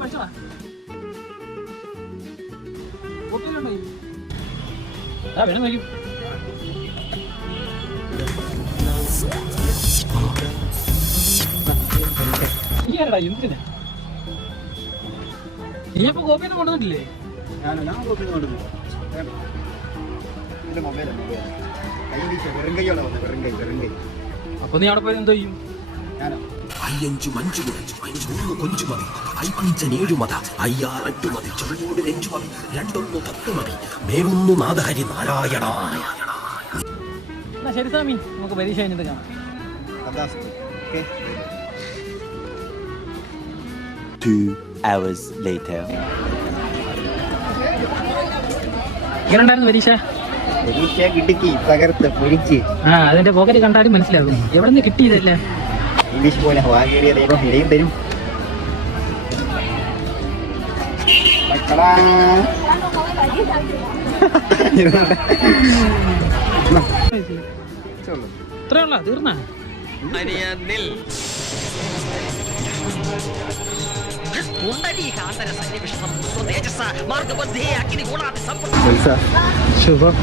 പഠിച്ചോടാ കോപ്പിയിലുണ്ടോ വേണം വയ്ക്കും എന്തിനാ നീയപ്പോ കോപ്പിയൊന്നും കൊണ്ടുവന്നിട്ടില്ലേ? അപ്പൊ നീ അവിടെ പോയി എന്തോ ചെയ്യും? അയ്യഞ്ചു മഞ്ചു കുറച്ച് അഞ്ചൂന്ന് കൊഞ്ചു മതി അയ്യഞ്ചനേഴു മത അയ്യാറെട്ടു മതി ചെറുകൂടി രഞ്ചു മതി രണ്ടൊന്നു 10 മതി മേവുന്നു നാദഹരി നാരായണ. എന്നാ ശരി സ്വാമി, നമുക്ക് പരീക്ഷ കഴിഞ്ഞിട്ട് കാണാം. 2 hours later. എങ്ങനെയുണ്ടായിരുന്നു പരീക്ഷ? കിട്ടിക്ക് തകർത്ത് പൊരിച്ച്. അതിന്റെ പോക്കറ്റ് കണ്ടാലും മനസ്സിലാവും എവിടെ നിന്ന് കിട്ടിയതല്ല. ഇംഗ്ലീഷ് പോലെ വാങ്ങേറിയ ദൈവം ഇടയും തരും. ഇത്രയുള്ള തീർന്ന ശുഭം.